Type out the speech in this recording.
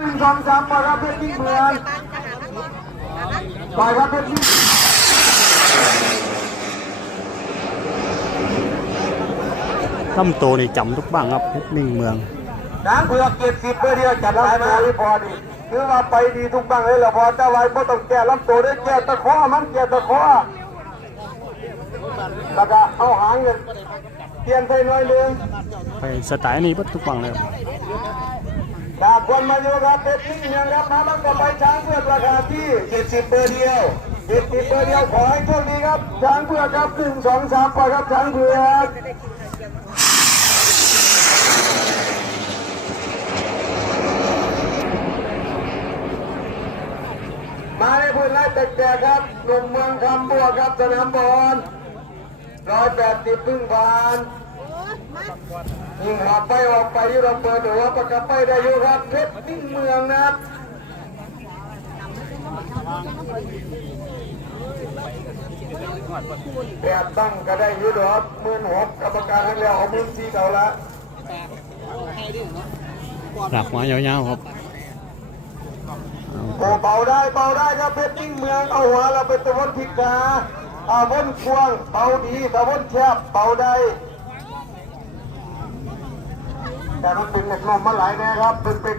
หนึ่งสองสามปล่อยครับเพชรยิ่งเมืองปล่อยครับเพชรยิ่งลำโตนี่จำทุกบ้างครับเพชรนิ่งเมืองน้ำเผือกเจ็ดสิบเพื่อเดียวจัดหลายมาที่พอดีคือว่าไปดีทุกบังเลยละพอแต่ไว้บ่ต้องแก้ลำตัวได้แก้ตะขอมันแก้ตะขอแล้วก็เอาหางเงินเปลี่ยนไปหน่อยหนึงไปสไตล์นี้เบัดทุกบ้างเลย ครับากคนมาอยู่ครับเพชรยิ่งเมืองครับมามันก็ไปช้างเผือราคาที่เจ็ดสิบเบอร์เดียวเจ็ดสิบเบอร์เดียวขอให้โชคดีครับช้างเผือครับหนึ่งสองสามปครับช้างเผือมาในพื้นไร่แตกๆครับหนุ่มเมืองคำบัวครับสนามบอลร้อยแปดสิบพึ่งผ่าน ยิงหอบไปออกไปที่เราเปิดหัวประกับไปได้อยู่ครับเพชรนิ่งเมืองนะครับแบบตั้งก็ได้อยุดอกหมื่นหกกรรมการให้แล้วเอาหมื่นสี่เขาละหลักไม้ยาวๆครับโอ้เบาได้เบาได้ครับเพชรนิ่งเมืองเอาหัวเราเป็นตะวันทิกาอาวนควงเบาดีตะวันแคบเบาได้ แต่มันเป็นเน็กลมมาหลายแน่ครับเป็นเป็น